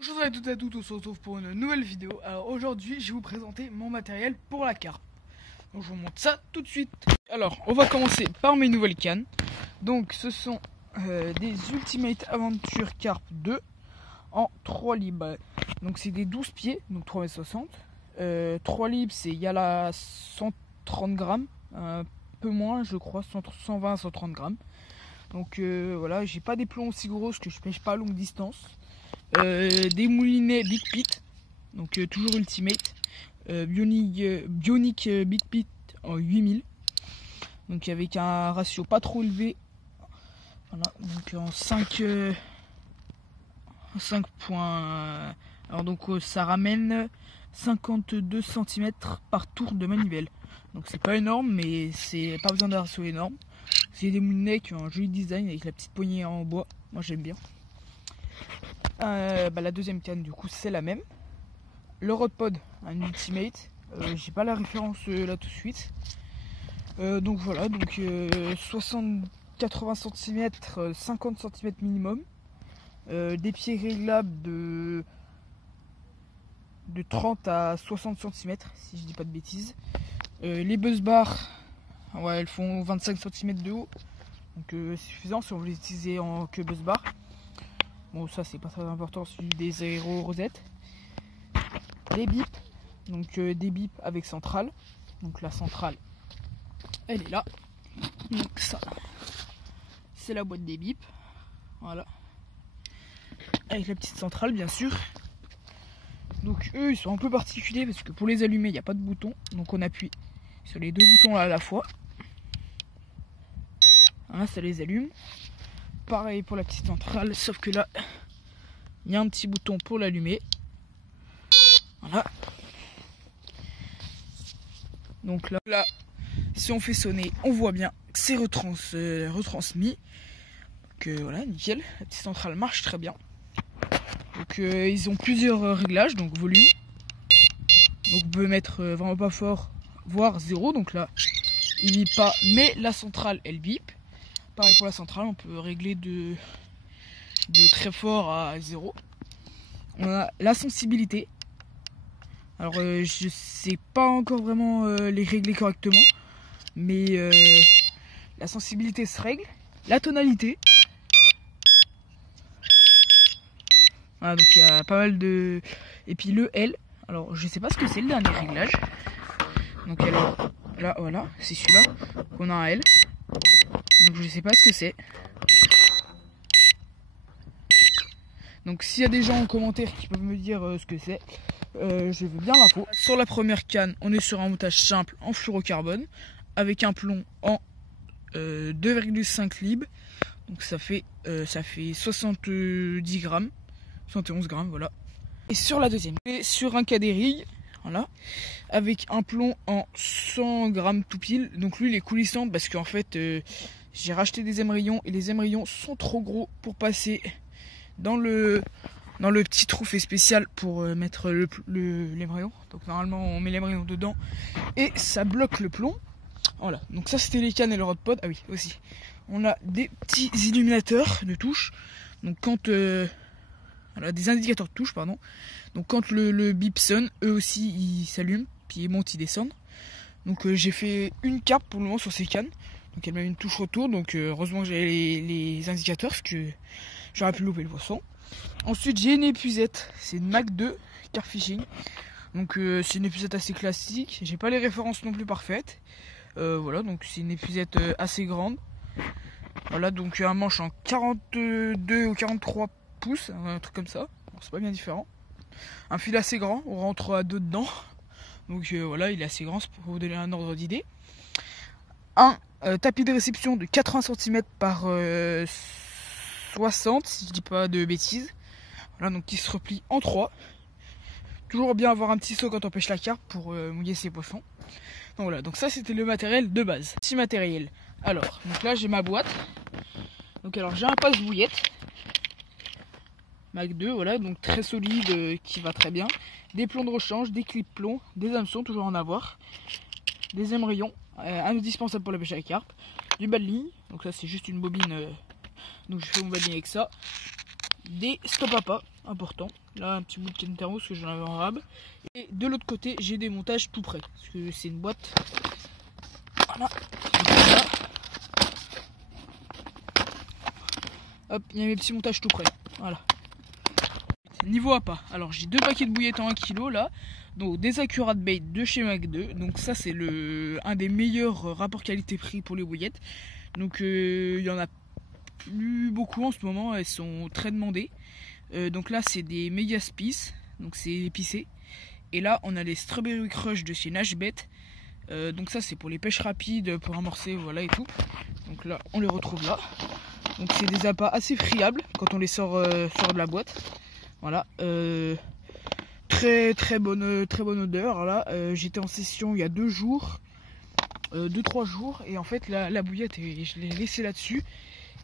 Bonjour à toutes et à tous, on se retrouve pour une nouvelle vidéo. Alors aujourd'hui je vais vous présenter mon matériel pour la carpe. Donc je vous montre ça tout de suite. Alors on va commencer par mes nouvelles cannes. Donc ce sont des Ultimate Adventure Carp 2 en 3 libres. Donc c'est des 12 pieds, donc 3,60 m. 3 libres, il y a la 130 grammes, un peu moins je crois, 120-130 grammes. Donc voilà, j'ai pas des plombs aussi gros que je pêche pas à longue distance. Des moulinets Big Pit, donc toujours Ultimate, Bionic Big Pit en 8000, donc avec un ratio pas trop élevé, voilà, donc en 5 points, alors donc ça ramène 52 cm par tour de manivelle, donc c'est pas énorme, mais c'est pas besoin d'un ratio énorme. C'est des moulinets qui ont un joli design avec la petite poignée en bois, moi j'aime bien. La deuxième canne du coup c'est la même. Le Rodpod, un Ultimate, j'ai pas la référence là tout de suite. Donc voilà, donc 80 cm, 50 cm minimum. Des pieds réglables de 30 à 60 cm si je dis pas de bêtises. Les buzz bars, ouais, elles font 25 cm de haut, donc c'est suffisant si on veut les utiliser en que buzz bar. Bon, ça c'est pas très important, c'est des aéro rosettes. Des bips, donc des bips avec centrale. Donc la centrale, elle est là. Donc ça, c'est la boîte des bips. Voilà. Avec la petite centrale, bien sûr. Donc eux, ils sont un peu particuliers parce que pour les allumer, il n'y a pas de bouton. Donc on appuie sur les deux boutons là à la fois. Voilà, ça les allume. Pareil pour la petite centrale, sauf que là, il y a un petit bouton pour l'allumer. Voilà. Donc là, si on fait sonner, on voit bien que c'est retransmis. Donc voilà, nickel. La petite centrale marche très bien. Donc ils ont plusieurs réglages, donc volume. Donc on peut mettre vraiment pas fort, voire 0. Donc là, il bip pas, mais la centrale, elle bip. Pareil pour la centrale, on peut régler de très fort à 0. On a la sensibilité. Alors je sais pas encore vraiment les régler correctement, mais la sensibilité se règle. La tonalité. Voilà, donc il y a pas mal de... Et puis le L, alors je sais pas ce que c'est le dernier réglage. Donc alors, là voilà, c'est celui-là qu'on a un L. Donc je sais pas ce que c'est. Donc s'il y a des gens en commentaire qui peuvent me dire ce que c'est, je veux bien l'info. Sur la première canne, on est sur un montage simple en fluorocarbone avec un plomb en 2,5 libres. Donc ça fait 70 grammes, 71 grammes, voilà. Et sur la deuxième, et sur un Caderig, voilà, avec un plomb en 100 grammes tout pile. Donc lui il est coulissant parce qu'en fait j'ai racheté des émerillons et les émerillons sont trop gros pour passer dans le petit trou fait spécial pour mettre l'émerillon. Donc normalement on met l'émerillon dedans et ça bloque le plomb. Voilà, donc ça c'était les cannes et le Rodpod. Ah oui, aussi on a des petits illuminateurs de touche. Donc quand voilà, des indicateurs de touche, pardon. Donc quand le bip sonne, eux aussi ils s'allument, puis ils montent, ils descendent. Donc j'ai fait une carpe pour le moment sur ces cannes. Donc elle m'a mis une touche retour, donc heureusement que j'ai les indicateurs, parce que j'aurais pu louper le poisson. Ensuite j'ai une épuisette, c'est une Mac 2 Carp Fishing. Donc c'est une épuisette assez classique, j'ai pas les références non plus parfaites. Voilà, donc c'est une épuisette assez grande. Voilà, donc un manche en 42 ou 43 pouces, un truc comme ça, bon, c'est pas bien différent. Un fil assez grand, on rentre à 2 dedans. Donc voilà, il est assez grand, pour vous donner un ordre d'idée. Un tapis de réception de 80 cm par 60, si je dis pas de bêtises. Voilà, donc qui se replie en 3. Toujours bien avoir un petit seau quand on pêche la carpe pour mouiller ses poissons. Donc voilà, donc ça c'était le matériel de base. Petit matériel. Alors, donc là j'ai ma boîte. Donc alors j'ai un passe-bouillette. Mac 2, voilà, donc très solide, qui va très bien. Des plombs de rechange, des clips plombs, des hameçons, toujours en avoir. Des émerillons, indispensable pour la pêche à la carpe. Du bas de ligne, donc ça c'est juste une bobine, donc je fais mon bas de ligne avec ça. des stop à pas importants. Là, un petit bout de canne thermos que j'en avais en rab. Et de l'autre côté, j'ai des montages tout prêts. Parce que c'est une boîte. Voilà. Hop, il y a mes petits montages tout prêts. Voilà. Niveau appât, alors j'ai 2 paquets de bouillettes en 1 kg là. Donc des Accurate Bait de chez Mac 2. Donc ça c'est un des meilleurs rapports qualité-prix pour les bouillettes. Donc il y en a plus beaucoup en ce moment, elles sont très demandées. Donc là c'est des Mega Spice, donc c'est épicé. Et là on a les Strawberry Crush de chez Nashbet. Donc ça c'est pour les pêches rapides, pour amorcer, voilà et tout. Donc là on les retrouve là. Donc c'est des appâts assez friables quand on les sort de la boîte. Voilà. Très bonne odeur. Alors là j'étais en session il y a 2 jours, 2-3 jours, et en fait la bouillette, je l'ai laissée là-dessus.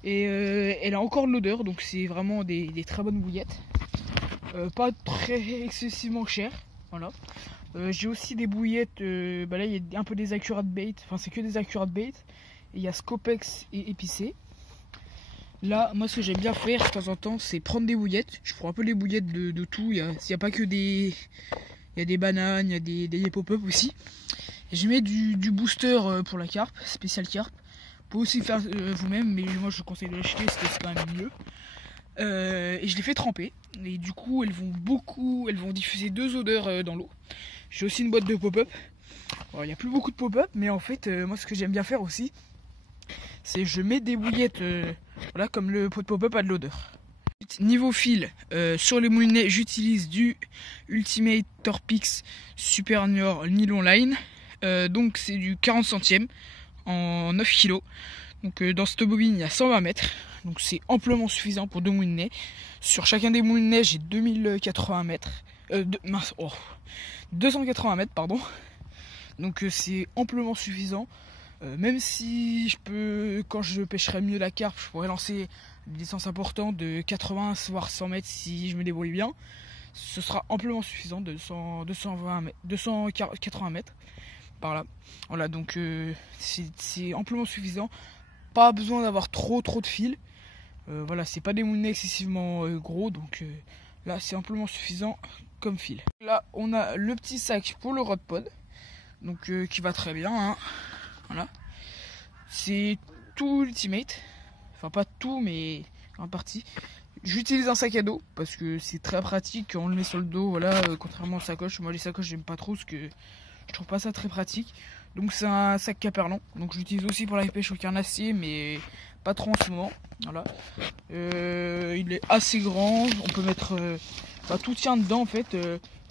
Et elle a encore de l'odeur, donc c'est vraiment des très bonnes bouillettes. Pas très excessivement chères. Voilà. J'ai aussi des bouillettes, là il y a un peu des Accurate Bait, enfin c'est que des Accurate Bait. Et il y a Scopex et épicé. Là, moi ce que j'aime bien faire de temps en temps, c'est prendre des bouillettes. Je prends un peu les bouillettes de tout, il y a pas que des... Il y a des bananes, il y a des pop-up aussi. Et je mets du booster pour la carpe, spécial carpe. Vous pouvez aussi faire vous-même, mais moi je conseille de l'acheter parce que c'est quand même mieux. Et je les fais tremper. Et du coup, elles vont diffuser 2 odeurs dans l'eau. J'ai aussi une boîte de pop-up. Il n'y a plus beaucoup de pop-up, mais en fait, moi ce que j'aime bien faire aussi, c'est je mets des bouillettes, voilà, comme le pot de pop-up a de l'odeur. Niveau fil, sur les moulinets, j'utilise du Ultimate Torpix Superior Nylon Line. Donc c'est du 40 centièmes en 9 kg. Donc dans cette bobine, il y a 120 mètres. Donc c'est amplement suffisant pour 2 moulinets. Sur chacun des moulinets, j'ai 2080 mètres. 280 mètres, pardon. Donc c'est amplement suffisant. Même si quand je pêcherai mieux la carpe, je pourrais lancer une distance importante de 80 voire 100 mètres si je me débrouille bien. Ce sera amplement suffisant de 280 mètres par là. Voilà, donc c'est amplement suffisant. Pas besoin d'avoir trop de fil. Voilà, c'est pas des moulinets excessivement gros, donc là c'est amplement suffisant comme fil. Là on a le petit sac pour le rod pod, donc qui va très bien, hein. Voilà, c'est tout Ultimate, enfin pas tout mais en partie. J'utilise un sac à dos parce que c'est très pratique, on le met sur le dos, voilà, contrairement aux sacoches. Moi les sacoches j'aime pas trop parce que je trouve pas ça très pratique. Donc c'est un sac Caperlan, donc j'utilise aussi pour la pêche au carnassier mais pas trop en ce moment. Voilà, il est assez grand, on peut mettre tout tient dedans en fait,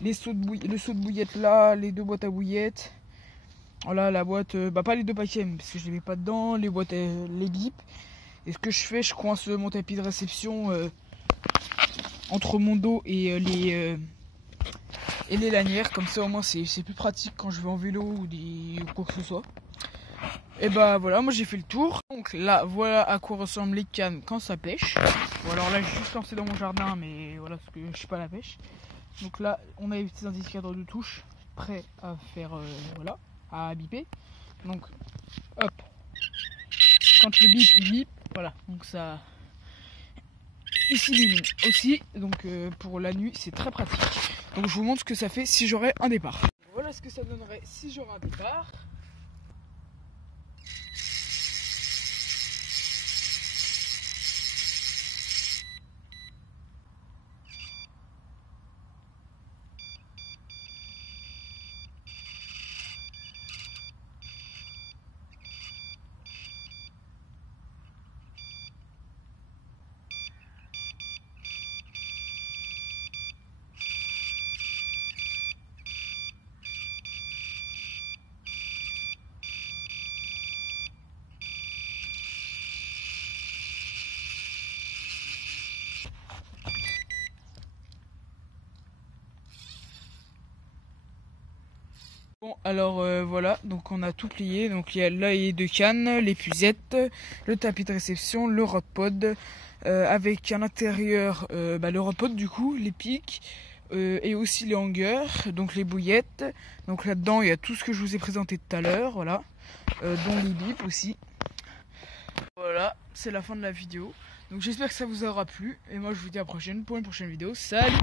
le seau de bouillette là, les 2 boîtes à bouillettes. Voilà, la boîte, pas les 2 paquets parce que je les mets pas dedans, les boîtes, les bips. Et ce que je fais, je coince mon tapis de réception entre mon dos et les lanières. Comme ça au moins c'est plus pratique quand je vais en vélo ou quoi que ce soit. Et voilà, moi j'ai fait le tour. Donc là, voilà à quoi ressemblent les cannes quand ça pêche. Bon alors là j'ai juste lancé dans mon jardin, mais voilà, parce que je suis pas à la pêche. Donc là on a les petits indicateurs de touche prêts à faire, voilà, à biper. Donc hop, quand le bip il bip, voilà, donc ça il s'illumine aussi, donc pour la nuit c'est très pratique. Donc je vous montre ce que ça fait si j'aurais un départ. Voilà ce que ça donnerait si j'aurais un départ. Bon alors voilà, donc on a tout plié, donc il y a l'œil de canne, les puzettes, le tapis de réception, le rod pod, avec à l'intérieur le rod pod du coup, les pics, et aussi les hangers, donc les bouillettes. Donc là-dedans il y a tout ce que je vous ai présenté tout à l'heure, voilà, dont les bips aussi. Voilà, c'est la fin de la vidéo. Donc j'espère que ça vous aura plu. Et moi je vous dis à la prochaine pour une prochaine vidéo. Salut!